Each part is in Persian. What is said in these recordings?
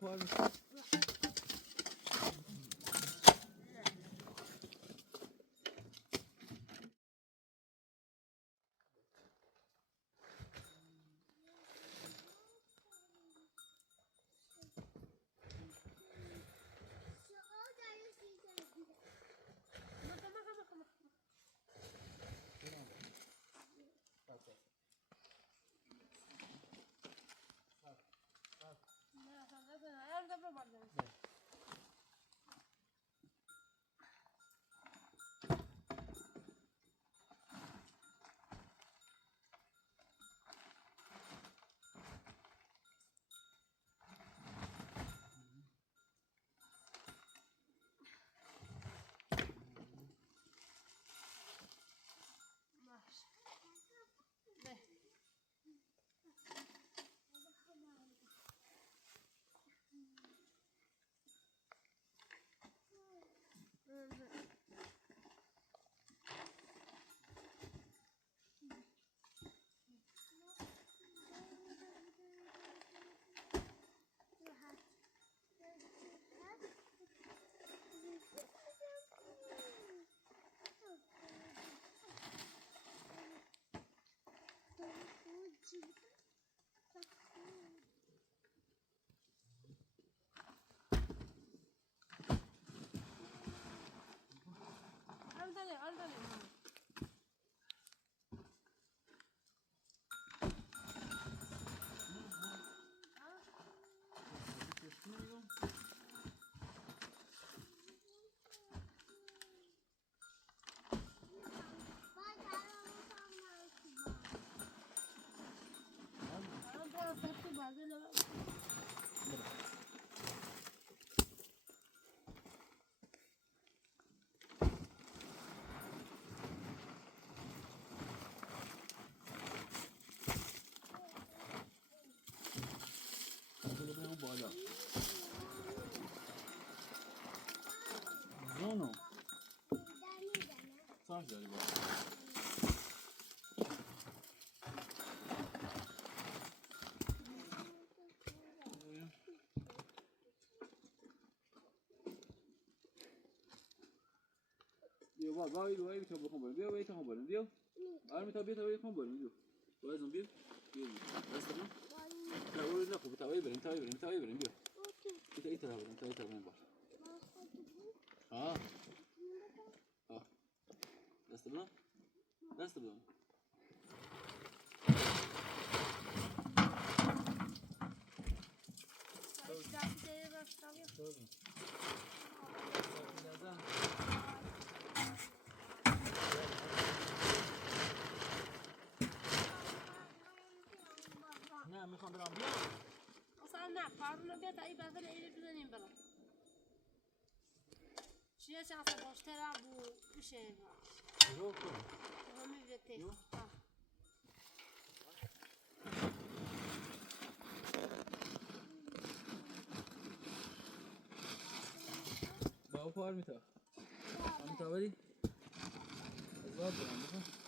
پارمی بالا زونو صاف داری بالا بیا با باید تا بخون بریم بیا تا بریم بیا آرمی تا بیا تا بخون بریم بیا بازم بیا بیا راست بیا نه اون نه خوب تا بریم بیا این طرف بریم باش ها دست بیا نه میخوام برام بیا اصلا نه پارونو بیا تا این بدن ایری بزنیم برام چیه چند باشتر بود میشه رو کن همه بیته باو پار میتا ولی ازاد برام بخون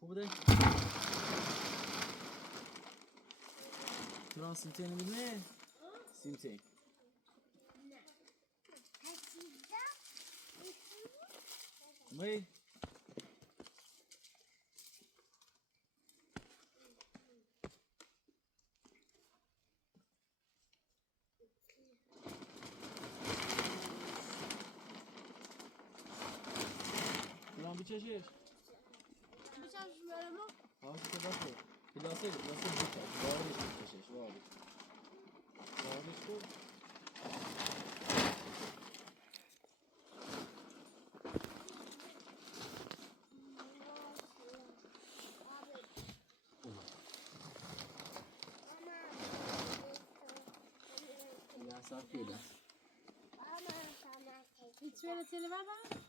خوبه تران سیمتین میدونه سیمتین می تران بچشش برامو هاش کدافه کلاسه بیچه باریش بچشش باریش کن Hiç böyle seni var mı?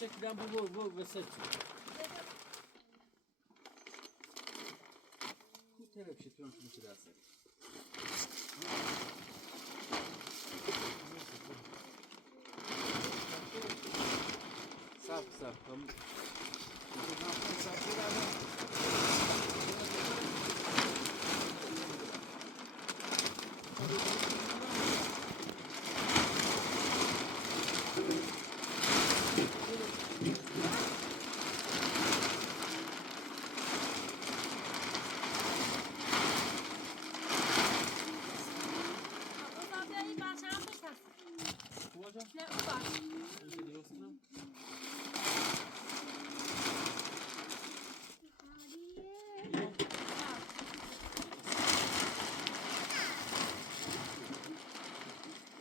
Şekilden bu ve seçiyor. Bu taraf şey turan şunu çırarsa. Saf. Tamam. Roger? Ne var? İşte diyorsun.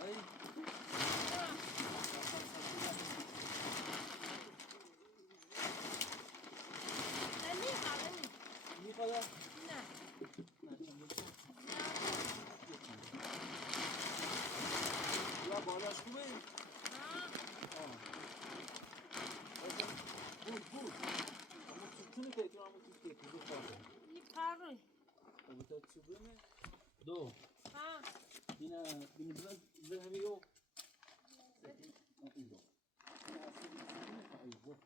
Ay. Ben ne yapalım? İyi kadar. Ne? Ya bağlaş kumayı. Ha? Bu. Ama tutunu tekrar ama tut tekrar. Bu farkı. İyi paru. Bu da çubuğunu. Do. Ha? Bina biraz zahmi yok. Yok.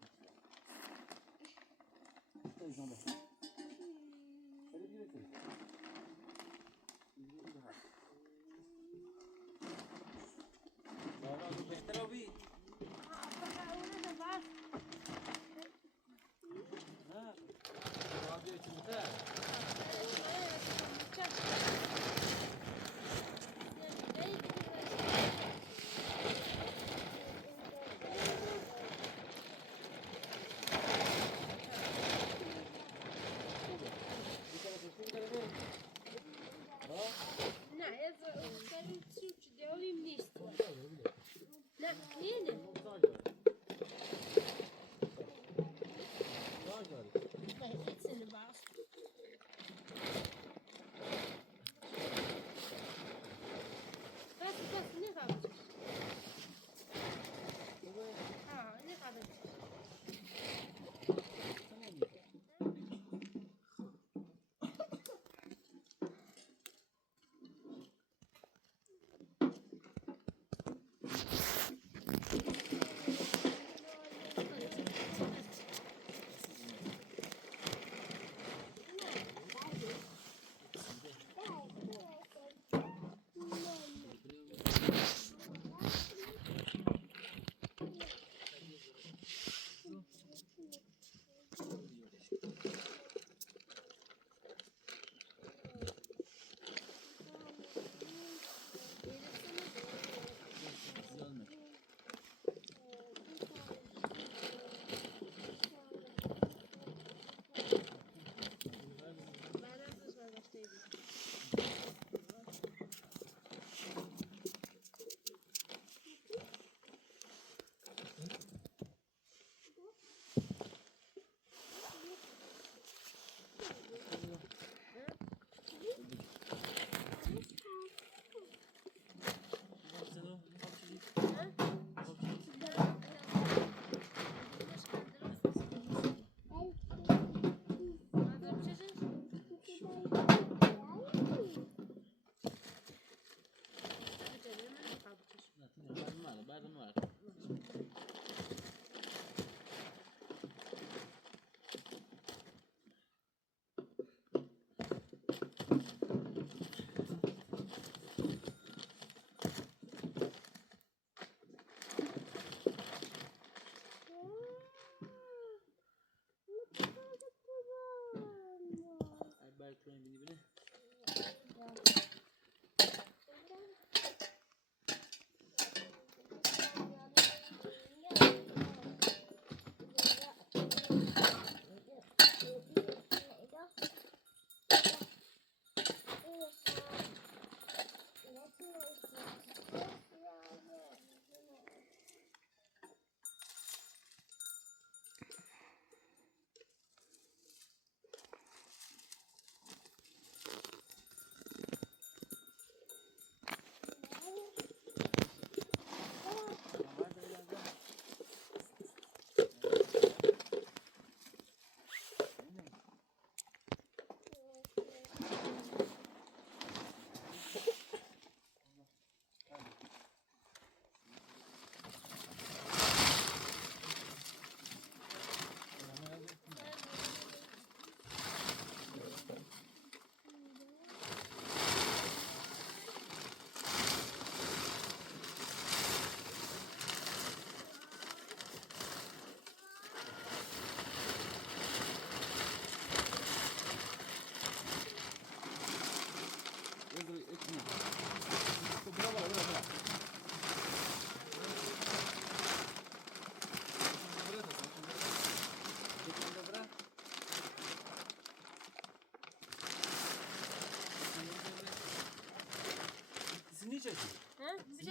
Ha, apaka ona da var. Ne, ez senin suç de olayım ne istiyor? Ne, niye ne? Ben hepsini bas. Bas ne kalacak? Ha ne kalacak?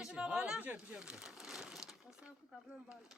بشه بابالا بشه اصلا که قبلا بالا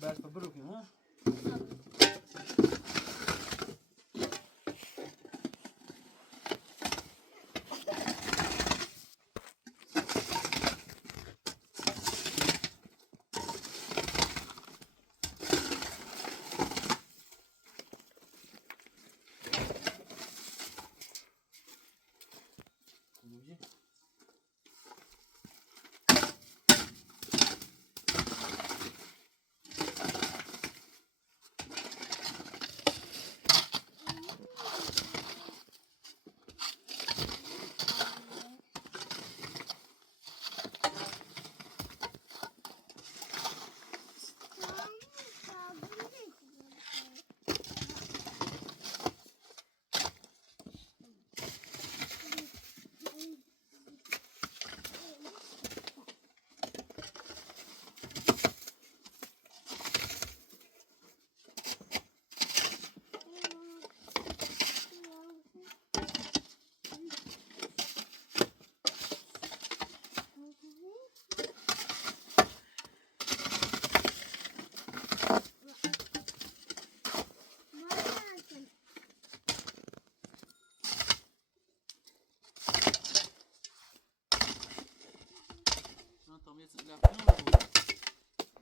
بعد فبرك ها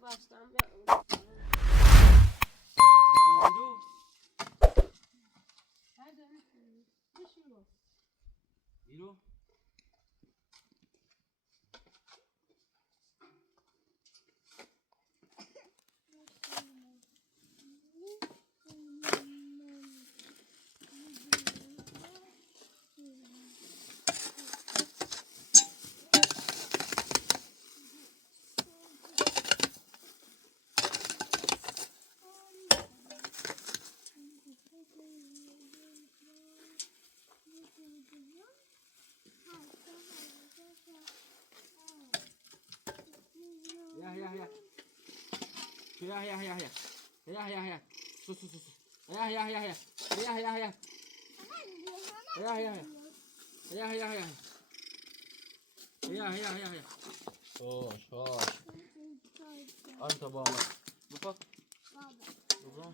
baştan Yürü. Ya. Sus. Ya. Ya. Hoş. Al tabağıma. Bak. Baba.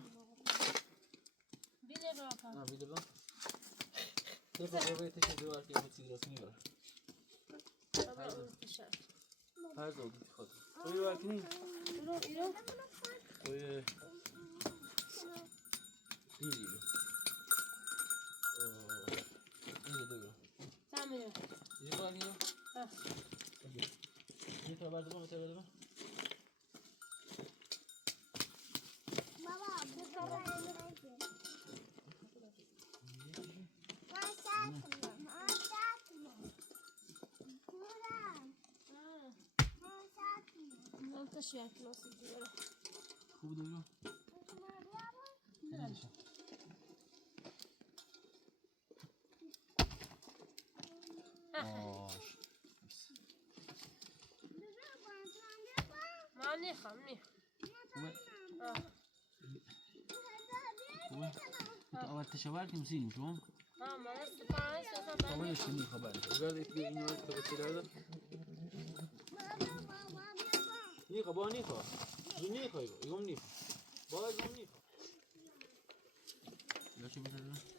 Bilir baba. Ha bilir lan. Tepe teşekkür var ki bu sigarasını ver. Baba unutmuşlar. Her zaman dikkat. Koyu var ki ne? Yürü. Koyu. İyi. İyi diyor. Tamam yürü. İyi var ya. Ha. Ne kadar verdim ama. Baba, bu kadar yemek. Não tá cheio aqui, não sei dizer. खूब दे लो میخوام اول تشاور که مسیم شو ها ما استفاده طبعا اشتني خبر قال لك انه تبصير نيخا با نيخا نيخا يوم نيخا با يوم نيخا لا شو مثلا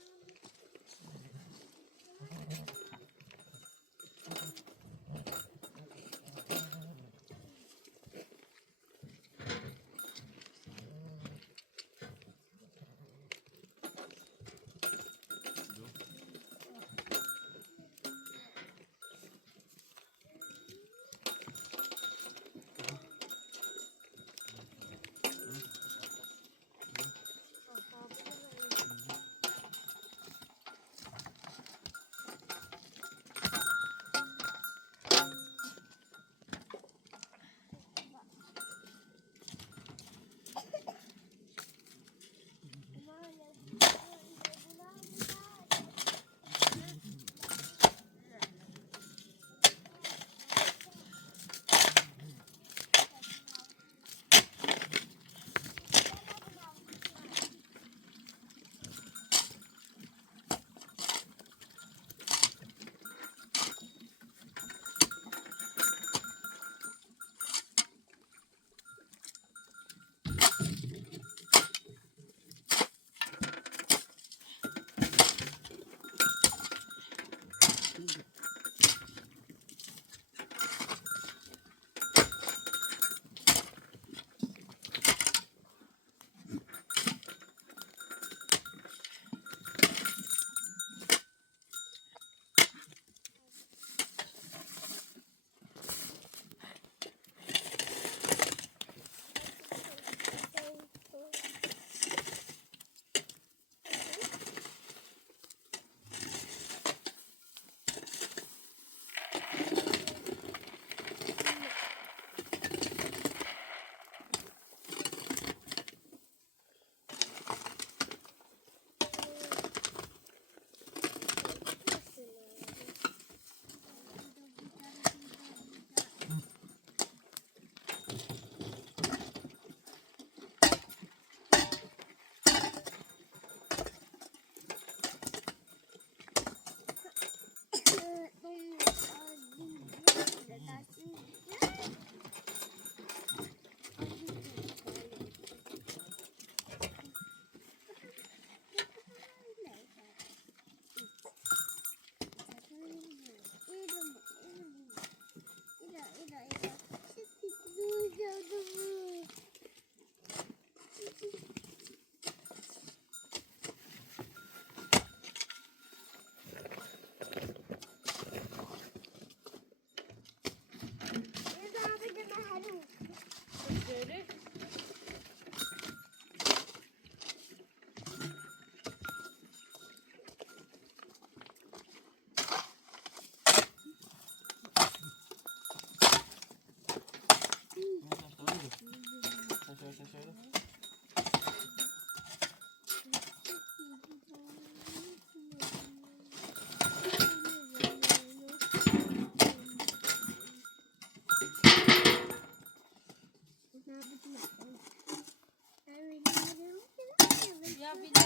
Ya bir de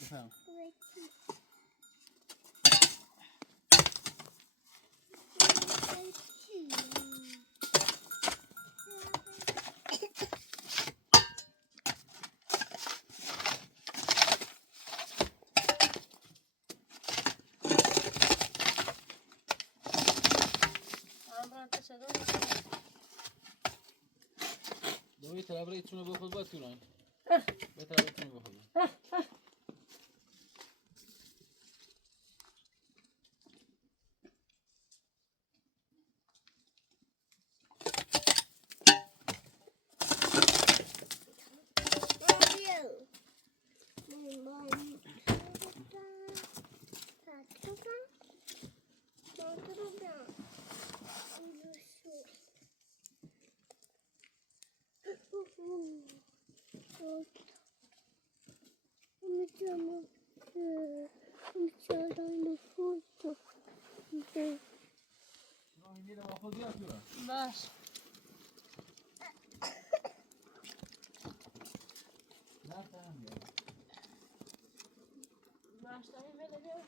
بفهم Ambran taşıdı. دوی طرف را ایتونه بخود باید توران به طرف ایتونه بخود Baş. Başlayayım böyle diyor.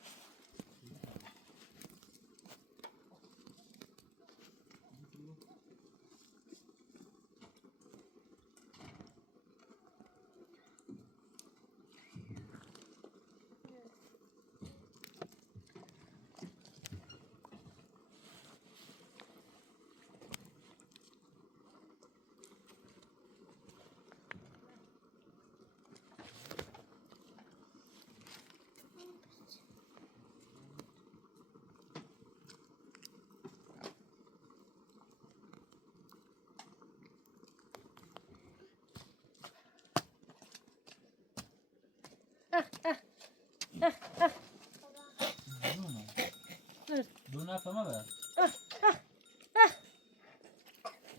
Dur yapma be.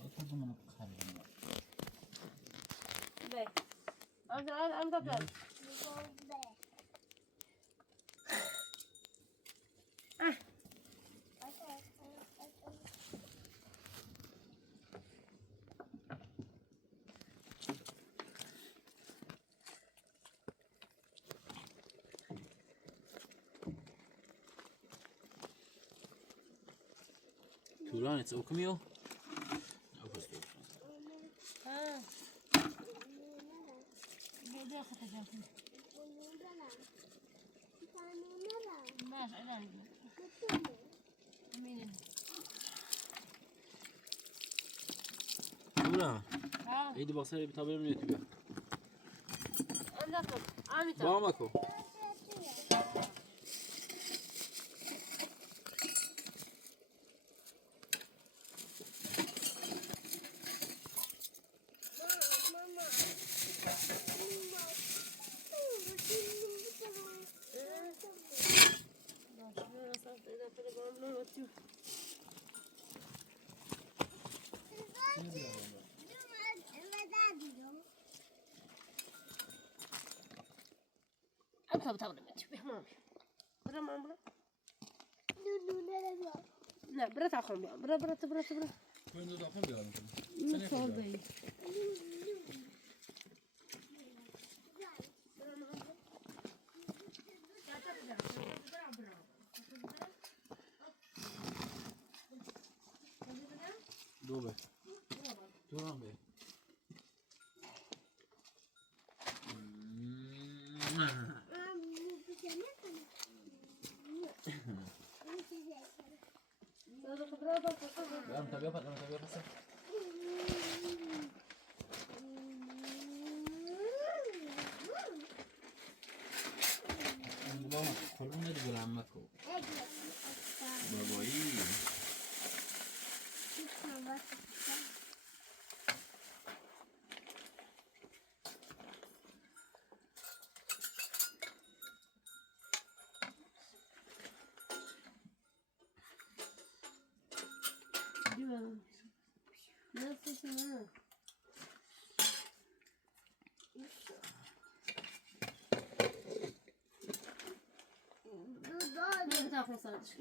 Oturdum onu kalbime. Bek. Amca ver. Turaniec okmio. Ha. Böyle yapacağım. ماشي أنا مين Tura. ها Eydi baksana bir tabela mı yetiyor? عندكم عمتها Bamako. أنت بتاخذ من تبيه مامي برا ماما لا برا تاخذ برا Koyunda da yapamıyorum. مصاب بي Dur be. Turan be. Dalam tabi apa? Dalam tabi apa sih? Baba, kolum ne diyor amma ko? Baba iyi. Nasılsın ha? Ne takma sadece?